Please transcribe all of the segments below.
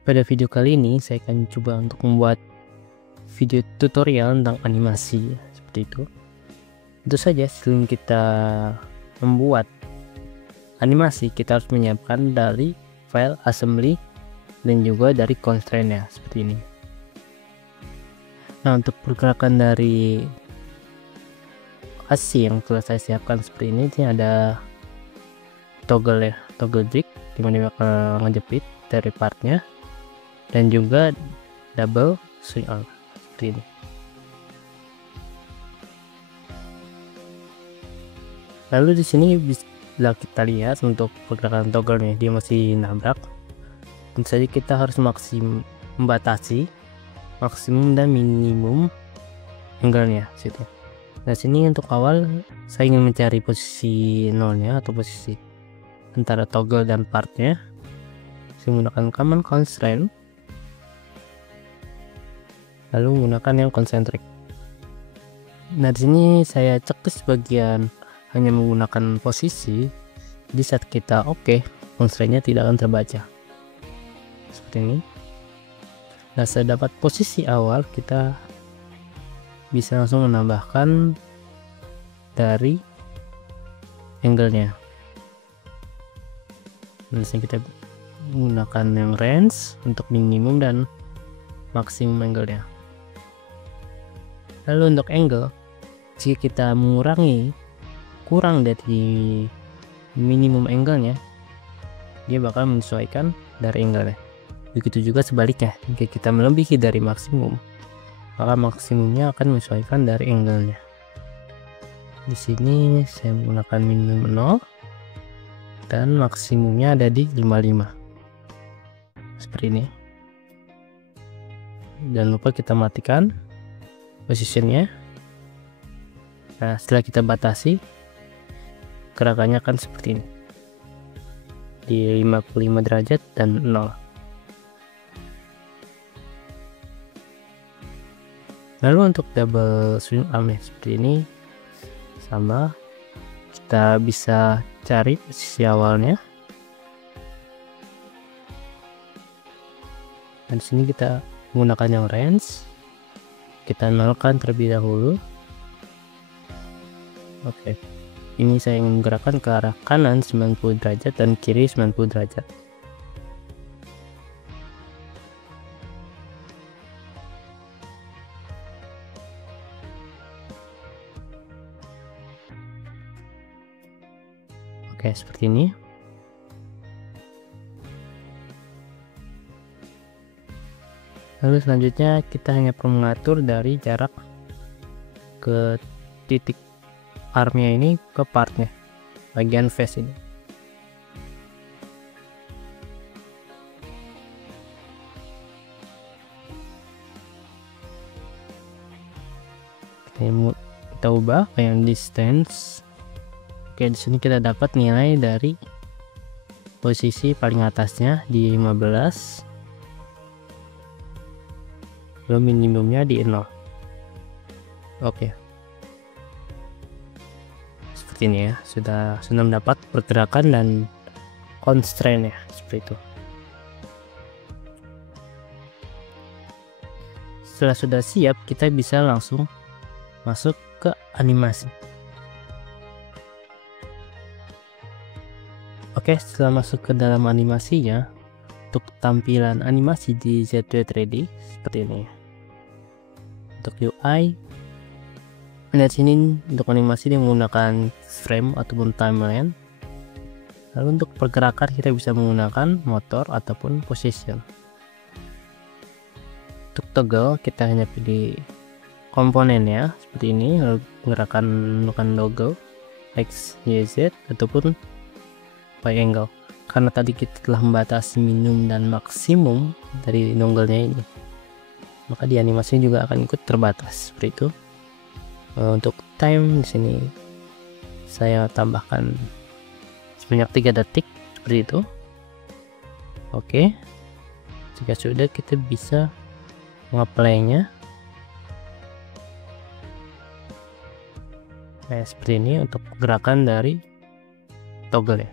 Pada video kali ini saya akan coba untuk membuat video tutorial tentang animasi seperti itu. Tentu saja sebelum kita membuat animasi kita harus menyiapkan dari file assembly dan juga dari constraint-nya seperti ini. Nah, untuk pergerakan dari asi yang telah saya siapkan seperti ini ada toggle ya, toggle jig dimana bakal ngejepit dari partnya, dan juga double swing arm seperti ini. Lalu di sini bisa kita lihat untuk pergerakan toggle nya dia masih nabrak. Tentu saja kita harus membatasi maksimum dan minimum angle-nya situ. Nah, sini untuk awal saya ingin mencari posisi nolnya atau posisi antara toggle dan partnya. Saya menggunakan command constraint, lalu menggunakan yang concentric. Nah, di sini saya checklist bagian hanya menggunakan posisi. Di saat kita constraint-nya tidak akan terbaca seperti ini. Nah, saya dapat posisi awal, kita bisa langsung menambahkan dari angle-nya. Nah, sini kita menggunakan yang range untuk minimum dan maksimum angle-nya. Lalu untuk angle, jika kita mengurangi kurang dari minimum angle-nya, dia bakal menyesuaikan dari angle-nya. Begitu juga sebaliknya, jika kita melebihi dari maksimum, maka maksimumnya akan menyesuaikan dari angle-nya. Di sini saya menggunakan minimum 0 dan maksimumnya ada di 55 seperti ini. Jangan lupa kita matikan positionnya. Nah, setelah kita batasi, gerakannya akan seperti ini di 55 derajat dan 0. Lalu untuk double swing arm seperti ini sama, kita bisa cari posisi awalnya. Dan di sini kita menggunakan yang range, kita nolkan terlebih dahulu. Ini saya ingin menggerakkan ke arah kanan 90 derajat dan kiri 90 derajat. Seperti ini. Lalu selanjutnya kita hanya perlu mengatur dari jarak ke titik armnya ini ke partnya, bagian face ini. Kita ubah yang distance. Di sini kita dapat nilai dari posisi paling atasnya di 15, lalu minimumnya di 0. Seperti ini ya, sudah mendapat pergerakan dan constraint ya, seperti itu. Setelah sudah siap, kita bisa langsung masuk ke animasi. Setelah masuk ke dalam animasinya, untuk tampilan animasi di ZW 3D seperti ini. Untuk UI, lihat sini untuk animasi dia menggunakan frame ataupun timeline. Lalu untuk pergerakan kita bisa menggunakan motor ataupun position. Untuk toggle kita hanya pilih komponennya seperti ini, lalu gerakan menggunakan toggle X, Y, Z ataupun by angle. Karena tadi kita telah membatasi minimum dan maksimum dari toggle-nya ini, maka di animasinya juga akan ikut terbatas seperti itu. Untuk time di sini saya tambahkan sebanyak 3 detik seperti itu. Jika sudah, kita bisa mengapply-nya. Seperti ini untuk gerakan dari toggle ya.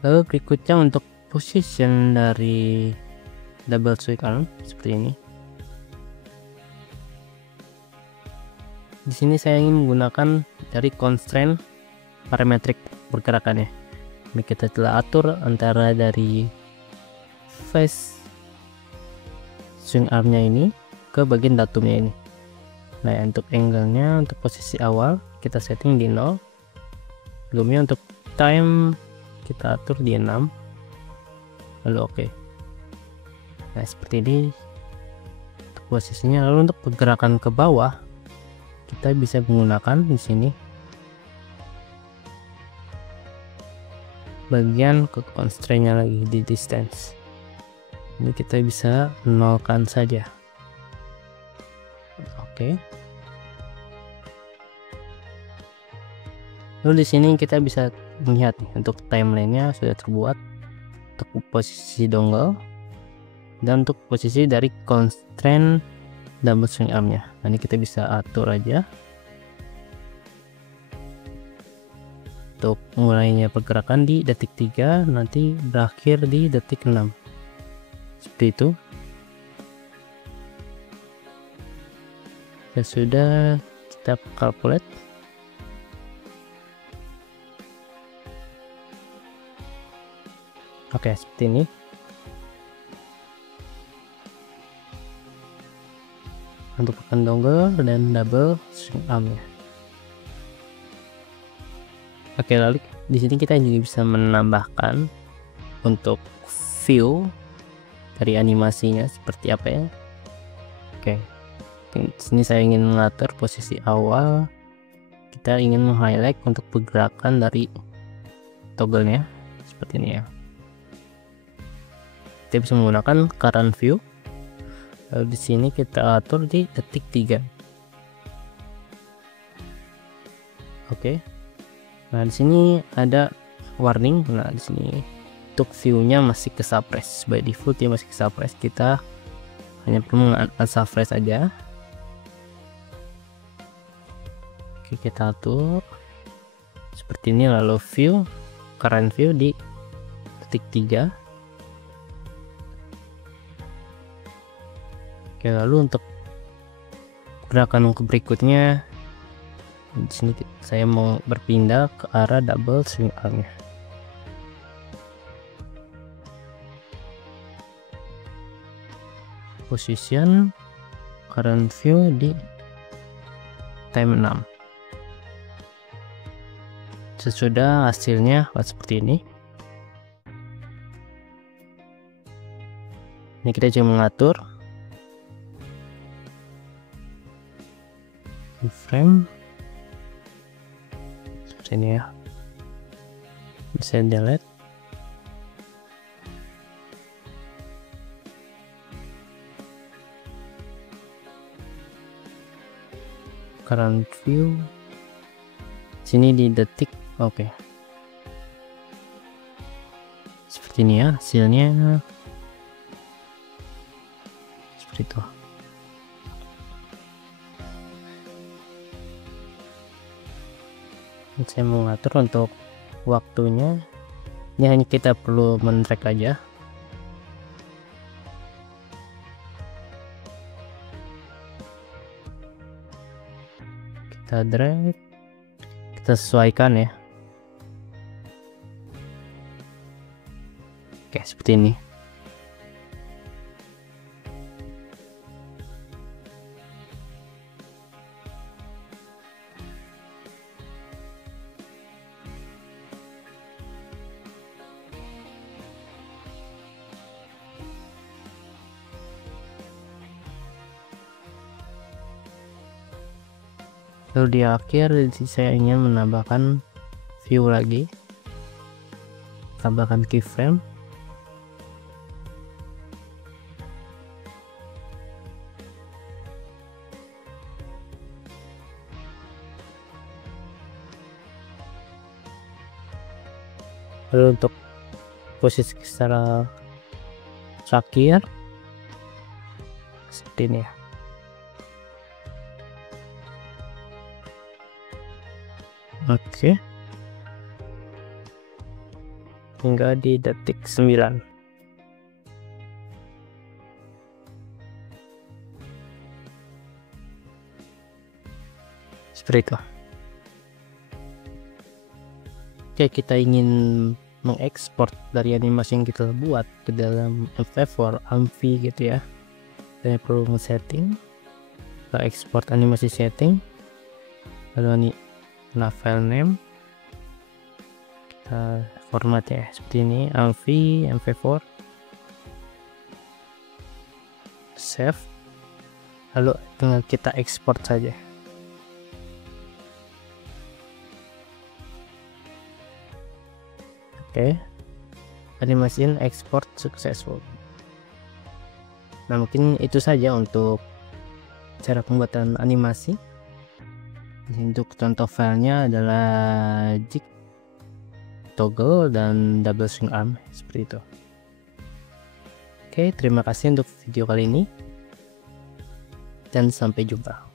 Lalu berikutnya untuk position dari double swing arm seperti ini. Di sini saya ingin menggunakan dari constraint parametrik pergerakannya. Ini kita telah atur antara dari face swing armnya ini ke bagian datumnya ini. Nah, untuk angle-nya, untuk posisi awal kita setting di 0. Sebelumnya untuk time kita atur di 6. Lalu oke. Nah, seperti ini untuk posisinya. Lalu untuk pergerakan ke bawah kita bisa menggunakan di sini bagian ke constraint-nya lagi di distance. Ini kita bisa nolkan saja. Oke. Lalu di sini kita bisa melihat nih, untuk timeline-nya sudah terbuat untuk posisi dongle dan untuk posisi dari constraint double swing armnya. Nah, ini kita bisa atur aja untuk mulainya pergerakan di detik 3, nanti berakhir di detik 6 seperti itu. Ya sudah, kita calculate. Oke, seperti ini. Untuk pakan dongle dan double swing armnya. Oke, lalu di sini kita juga bisa menambahkan untuk view dari animasinya seperti apa ya. Oke, di sini saya ingin mengatur posisi awal. Kita ingin meng-highlight untuk pergerakan dari toggle-nya seperti ini ya. Kita bisa menggunakan current view. Lalu di sini kita atur di detik 3. Oke. Nah, di sini ada warning. Nah, di sini untuk view-nya masih ke suppress. By default ya masih ke suppress. Kita hanya perlu unsuppress aja. Oke, kita atur seperti ini. Lalu view, current view di detik 3. Oke, lalu untuk gerakan ke berikutnya, di sini saya mau berpindah ke arah double swing armnya. Position, current view di time 6. Sesudah hasilnya seperti ini. Ini kita coba mengatur frame seperti ini ya. Bisa delete. Current view sini di detik. Oke. Seperti ini ya hasilnya. Seperti itu. Saya mengatur untuk waktunya, ini hanya kita perlu men-drag aja. Kita drag, kita sesuaikan ya. Oke, seperti ini. Lalu di akhir saya ingin menambahkan view lagi, tambahkan keyframe. Lalu untuk posisi secara terakhir seperti ini ya. Oke. hingga di detik 9. Seperti itu. Oke, kita ingin mengekspor dari animasi yang kita buat ke dalam MP4, AMVI gitu ya. Saya perlu setting, kita export animasi setting, lalu ini file name, kita format ya seperti ini, AMVI, MP4, save, lalu tinggal kita export saja. Oke, animasi export successful. Nah, mungkin itu saja untuk cara pembuatan animasi. Untuk contoh filenya adalah jig, toggle, dan double swing arm seperti itu. Oke, terima kasih untuk video kali ini dan sampai jumpa.